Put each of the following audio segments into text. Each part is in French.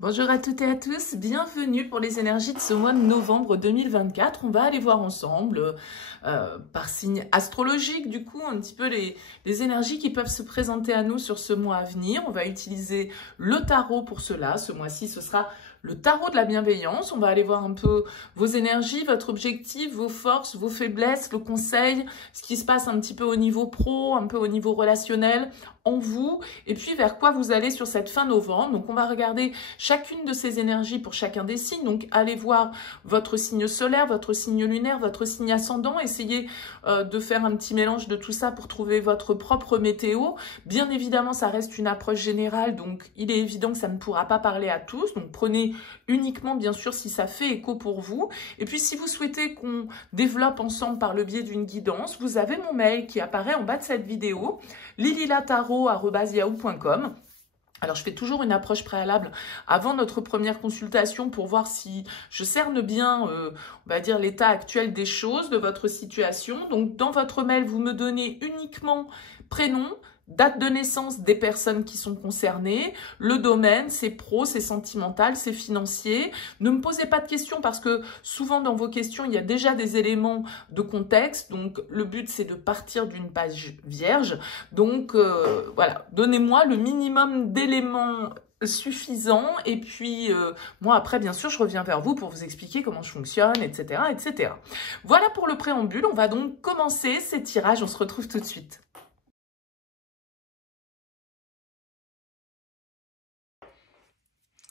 Bonjour à toutes et à tous, bienvenue pour les énergies de ce mois de novembre 2024. On va aller voir ensemble, par signe astrologique, du coup, un petit peu les énergies qui peuvent se présenter à nous sur ce mois à venir. On va utiliser le tarot pour cela. Ce mois-ci, ce sera le tarot de la bienveillance. On va aller voir un peu vos énergies, votre objectif, vos forces, vos faiblesses, le conseil, ce qui se passe un petit peu au niveau pro, un peu au niveau relationnel en vous, et puis vers quoi vous allez sur cette fin novembre. Donc on va regarder chacune de ces énergies pour chacun des signes. Donc allez voir votre signe solaire, votre signe lunaire, votre signe ascendant. Essayez de faire un petit mélange de tout ça pour trouver votre propre météo. Bien évidemment, ça reste une approche générale, donc il est évident que ça ne pourra pas parler à tous. Donc prenez uniquement, bien sûr, si ça fait écho pour vous. Et puis si vous souhaitez qu'on développe ensemble par le biais d'une guidance, vous avez mon mail qui apparaît en bas de cette vidéo, lililataro@yahoo.com. Alors, je fais toujours une approche préalable avant notre première consultation pour voir si je cerne bien, on va dire, l'état actuel des choses, de votre situation. Donc, dans votre mail, vous me donnez uniquement prénom, date de naissance des personnes qui sont concernées, le domaine, c'est pro, c'est sentimental, c'est financier. Ne me posez pas de questions parce que souvent dans vos questions, il y a déjà des éléments de contexte. Donc, le but, c'est de partir d'une page vierge. Donc, voilà, donnez-moi le minimum d'éléments suffisants. Et puis, moi, après, bien sûr, je reviens vers vous pour vous expliquer comment je fonctionne, etc., etc. Voilà pour le préambule. On va donc commencer ces tirages. On se retrouve tout de suite.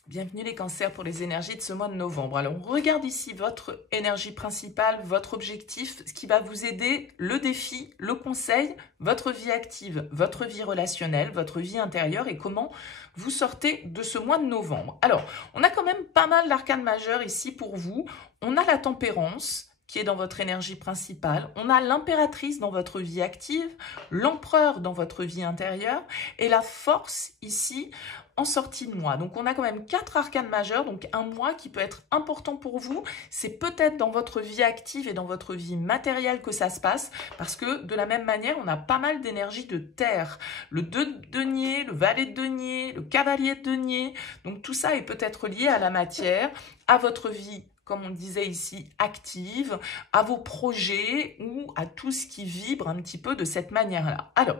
Bienvenue les cancers pour les énergies de ce mois de novembre. Alors, on regarde ici votre énergie principale, votre objectif, ce qui va vous aider, le défi, le conseil, votre vie active, votre vie relationnelle, votre vie intérieure et comment vous sortez de ce mois de novembre. Alors, on a quand même pas mal d'arcanes majeures ici pour vous. On a la tempérance qui est dans votre énergie principale. On a l'impératrice dans votre vie active, l'empereur dans votre vie intérieure et la force ici en sortie de mois. Donc, on a quand même 4 arcanes majeures, donc un mois qui peut être important pour vous. C'est peut-être dans votre vie active et dans votre vie matérielle que ça se passe, parce que de la même manière, on a pas mal d'énergie de terre. Le 2 de denier, le valet de denier, le cavalier de denier. Donc, tout ça est peut-être lié à la matière, à votre vie, comme on disait ici, active, à vos projets ou à tout ce qui vibre un petit peu de cette manière-là. Alors,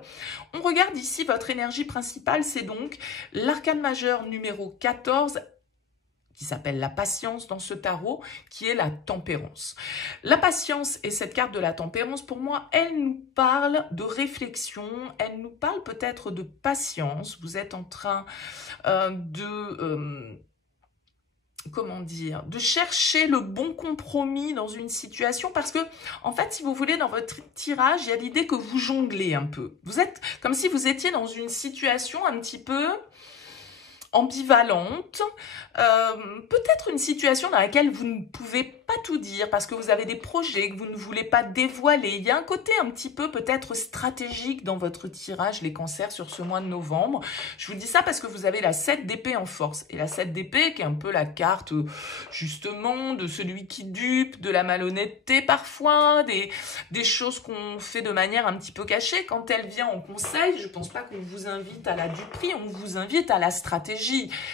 on regarde ici votre énergie principale, c'est donc l'arcane majeur numéro 14, qui s'appelle la patience dans ce tarot, qui est la tempérance. La patience et cette carte de la tempérance, pour moi, elle nous parle de réflexion, elle nous parle peut-être de patience. Vous êtes en train comment dire, de chercher le bon compromis dans une situation parce que, en fait, si vous voulez, dans votre tirage, il y a l'idée que vous jonglez un peu. Vous êtes comme si vous étiez dans une situation un petit peu ambivalente, peut-être une situation dans laquelle vous ne pouvez pas tout dire parce que vous avez des projets que vous ne voulez pas dévoiler. Il y a un côté un petit peu peut-être stratégique dans votre tirage, les cancers, sur ce mois de novembre. Je vous dis ça parce que vous avez la 7 d'épée en force. Et la 7 d'épée qui est un peu la carte justement de celui qui dupe, de la malhonnêteté parfois, des choses qu'on fait de manière un petit peu cachée. Quand elle vient en conseil, je ne pense pas qu'on vous invite à la duperie, on vous invite à la stratégie.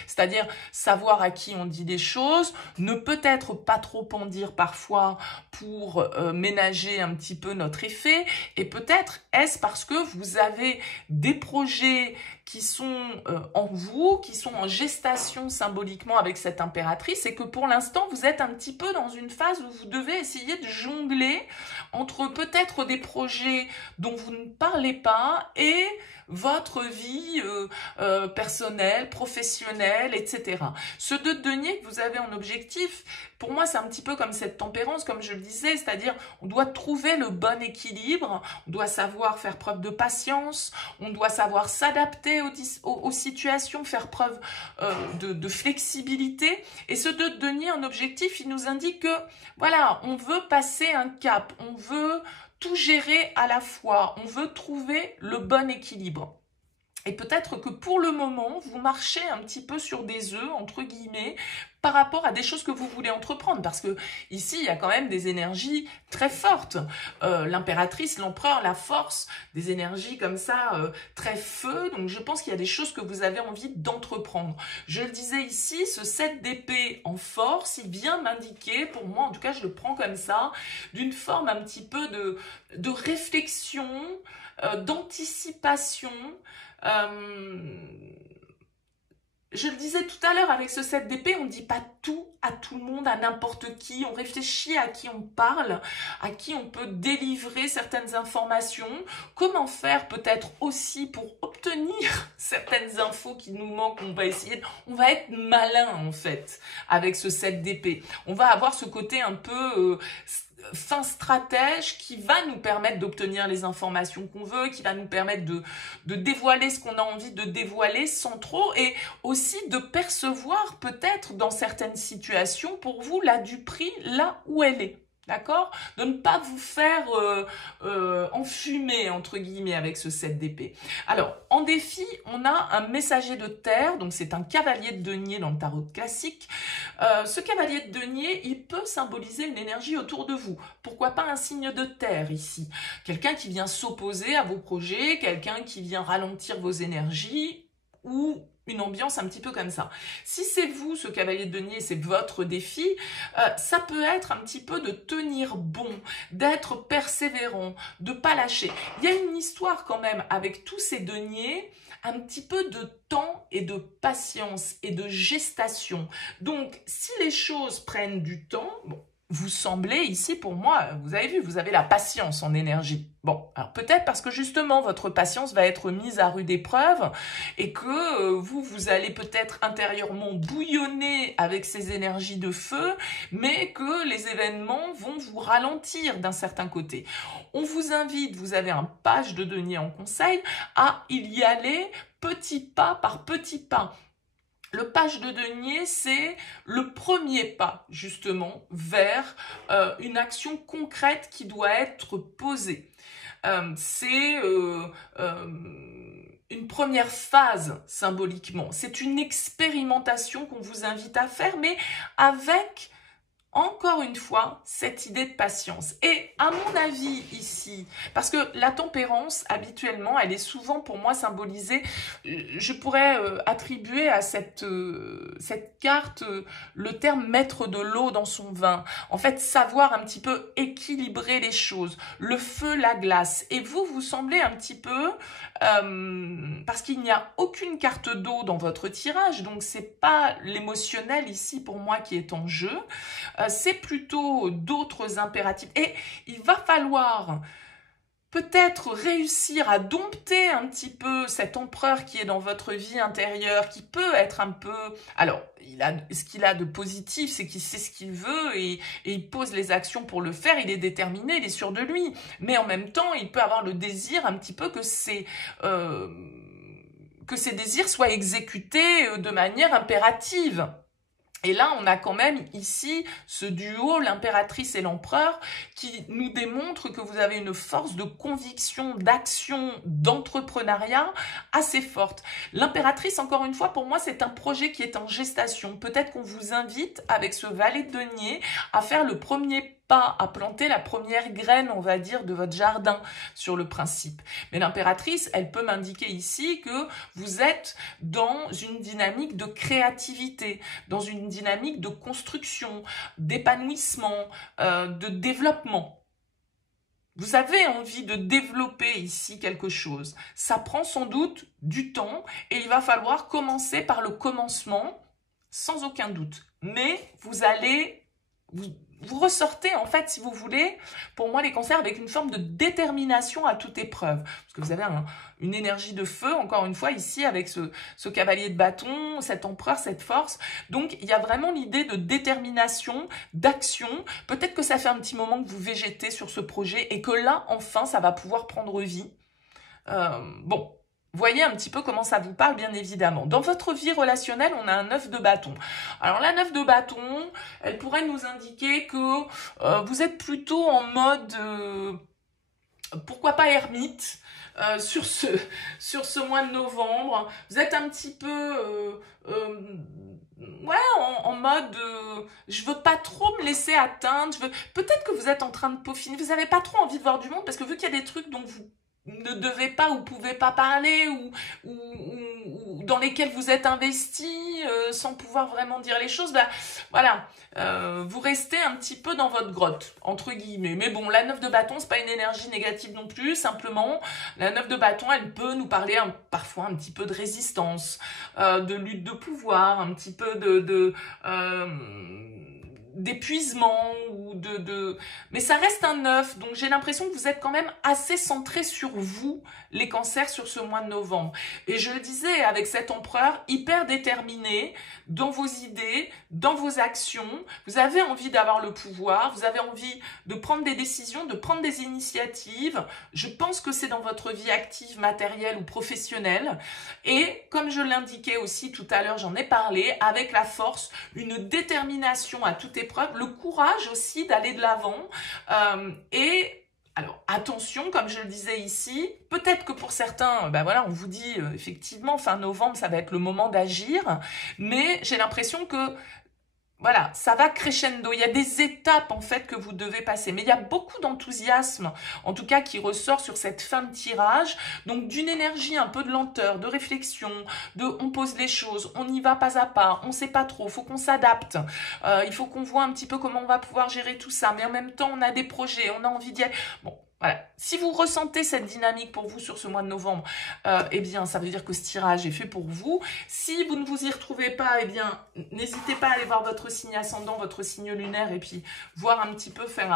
C'est-à-dire savoir à qui on dit des choses, ne peut-être pas trop en dire parfois pour ménager un petit peu notre effet, et peut-être est-ce parce que vous avez des projets qui sont en vous, qui sont en gestation symboliquement avec cette impératrice, et que pour l'instant vous êtes un petit peu dans une phase où vous devez essayer de jongler entre peut-être des projets dont vous ne parlez pas et votre vie personnelle, professionnelle, etc. Ce 2 de denier que vous avez en objectif, pour moi, c'est un petit peu comme cette tempérance, comme je le disais, c'est-à-dire on doit trouver le bon équilibre, on doit savoir faire preuve de patience, on doit savoir s'adapter aux situations, faire preuve de flexibilité. Et ce 2 de denier en objectif, il nous indique que, voilà, on veut passer un cap, on veut tout gérer à la fois, on veut trouver le bon équilibre. Et peut-être que pour le moment, vous marchez un petit peu sur des œufs, entre guillemets, par rapport à des choses que vous voulez entreprendre. Parce que ici, il y a quand même des énergies très fortes. L'impératrice, l'empereur, la force, des énergies comme ça, très feu. Donc je pense qu'il y a des choses que vous avez envie d'entreprendre. Je le disais ici, ce 7 d'épée en force, il vient m'indiquer, pour moi en tout cas je le prends comme ça, d'une forme un petit peu de réflexion, d'anticipation. Je le disais tout à l'heure, avec ce 7 d'épée, on ne dit pas tout à tout le monde, à n'importe qui. On réfléchit à qui on parle, à qui on peut délivrer certaines informations. Comment faire peut-être aussi pour obtenir certaines infos qui nous manquent. On va être malin en fait avec ce 7 d'épée. On va avoir ce côté un peu fin stratège qui va nous permettre d'obtenir les informations qu'on veut, qui va nous permettre de dévoiler ce qu'on a envie de dévoiler sans trop, et aussi de percevoir peut-être dans certaines situations pour vous la duperie là où elle est. D'accord? De ne pas vous faire enfumer, entre guillemets, avec ce 7 d'épée. Alors, en défi, on a un messager de terre, donc c'est un cavalier de denier dans le tarot classique. Ce cavalier de denier, il peut symboliser une énergie autour de vous. Pourquoi pas un signe de terre ici? Quelqu'un qui vient s'opposer à vos projets, quelqu'un qui vient ralentir vos énergies, ou une ambiance un petit peu comme ça. Si c'est vous, ce cavalier de denier, c'est votre défi, ça peut être un petit peu de tenir bon, d'être persévérant, de pas lâcher. Il y a une histoire quand même avec tous ces deniers, un petit peu de temps et de patience et de gestation. Donc, si les choses prennent du temps, bon, vous semblez ici, pour moi, vous avez vu, vous avez la patience en énergie. Bon, alors peut-être parce que justement, votre patience va être mise à rude épreuve et que vous allez peut-être intérieurement bouillonner avec ces énergies de feu, mais que les événements vont vous ralentir d'un certain côté. On vous invite, vous avez un page de denier en conseil, à y aller petit pas par petit pas. Le page de denier, c'est le premier pas, justement, vers une action concrète qui doit être posée. C'est une première phase, symboliquement. C'est une expérimentation qu'on vous invite à faire, mais avec... Encore une fois, cette idée de patience. Et à mon avis ici, parce que la tempérance, habituellement, elle est souvent pour moi symbolisée, je pourrais attribuer à cette carte le terme mettre de l'eau dans son vin. En fait, savoir un petit peu équilibrer les choses, le feu, la glace. Et vous semblez un petit peu, parce qu'il n'y a aucune carte d'eau dans votre tirage, donc c'est pas l'émotionnel ici pour moi qui est en jeu, c'est plutôt d'autres impératifs. Et il va falloir peut-être réussir à dompter un petit peu cet empereur qui est dans votre vie intérieure, qui peut être un peu... Alors, ce qu'il a de positif, c'est qu'il sait ce qu'il veut et il pose les actions pour le faire, il est déterminé, il est sûr de lui. Mais en même temps, il peut avoir le désir un petit peu que ces désirs soient exécutés de manière impérative. Et là, on a quand même ici ce duo, l'impératrice et l'empereur, qui nous démontre que vous avez une force de conviction, d'action, d'entrepreneuriat assez forte. L'impératrice, encore une fois, pour moi, c'est un projet qui est en gestation. Peut-être qu'on vous invite, avec ce valet de denier, à faire le premier pas, à planter la première graine, on va dire, de votre jardin sur le principe. Mais l'impératrice, elle peut m'indiquer ici que vous êtes dans une dynamique de créativité, dans une dynamique de construction, d'épanouissement, de développement. Vous avez envie de développer ici quelque chose. Ça prend sans doute du temps et il va falloir commencer par le commencement, sans aucun doute. Mais vous allez... Vous ressortez, en fait, si vous voulez, pour moi, les cancers avec une forme de détermination à toute épreuve. Parce que vous avez une énergie de feu, encore une fois, ici, avec ce cavalier de bâton, cet empereur, cette force. Donc, il y a vraiment l'idée de détermination, d'action. Peut-être que ça fait un petit moment que vous végétez sur ce projet et que là, enfin, ça va pouvoir prendre vie. Bon. Voyez un petit peu comment ça vous parle, bien évidemment. Dans votre vie relationnelle, on a un 9 de bâton. Alors, la 9 de bâton, elle pourrait nous indiquer que vous êtes plutôt en mode, pourquoi pas ermite, sur ce mois de novembre. Vous êtes un petit peu ouais, en mode je veux pas trop me laisser atteindre. Peut-être que vous êtes en train de peaufiner. Vous n'avez pas trop envie de voir du monde parce que vu qu'il y a des trucs dont vous ne devez pas ou pouvez pas parler ou dans lesquels vous êtes investi sans pouvoir vraiment dire les choses, bah voilà, vous restez un petit peu dans votre grotte, entre guillemets. Mais bon, la 9 de bâton, c'est pas une énergie négative non plus, simplement, la 9 de bâton, elle peut nous parler parfois un petit peu de résistance, de lutte de pouvoir, un petit peu d'épuisement ou mais ça reste un 9, donc j'ai l'impression que vous êtes quand même assez centré sur vous, les cancers, sur ce mois de novembre. Et je le disais, avec cet empereur hyper déterminé dans vos idées, dans vos actions, vous avez envie d'avoir le pouvoir, vous avez envie de prendre des décisions, de prendre des initiatives. Je pense que c'est dans votre vie active, matérielle ou professionnelle. Et comme je l'indiquais aussi tout à l'heure, j'en ai parlé, avec la force, une détermination à toute épreuve, le courage aussi d'aller de l'avant. Et alors attention, comme je le disais ici, peut-être que pour certains, ben voilà, on vous dit effectivement fin novembre, ça va être le moment d'agir, mais j'ai l'impression que voilà, ça va crescendo. Il y a des étapes en fait que vous devez passer. Mais il y a beaucoup d'enthousiasme, en tout cas qui ressort sur cette fin de tirage. Donc d'une énergie, un peu de lenteur, de réflexion, on pose les choses, on y va pas à pas, on sait pas trop, faut qu'on s'adapte. Il faut qu'on voit un petit peu comment on va pouvoir gérer tout ça. Mais en même temps, on a des projets, on a envie d'y aller. Bon, voilà. Si vous ressentez cette dynamique pour vous sur ce mois de novembre, eh bien, ça veut dire que ce tirage est fait pour vous. Si vous ne vous y retrouvez pas, eh bien, n'hésitez pas à aller voir votre signe ascendant, votre signe lunaire, et puis voir un petit peu, faire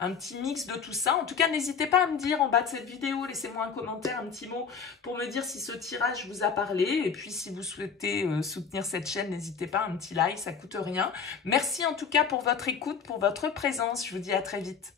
un petit mix de tout ça. En tout cas, n'hésitez pas à me dire en bas de cette vidéo, laissez-moi un commentaire, un petit mot pour me dire si ce tirage vous a parlé. Et puis, si vous souhaitez soutenir cette chaîne, n'hésitez pas, un petit like, ça coûte rien. Merci en tout cas pour votre écoute, pour votre présence. Je vous dis à très vite.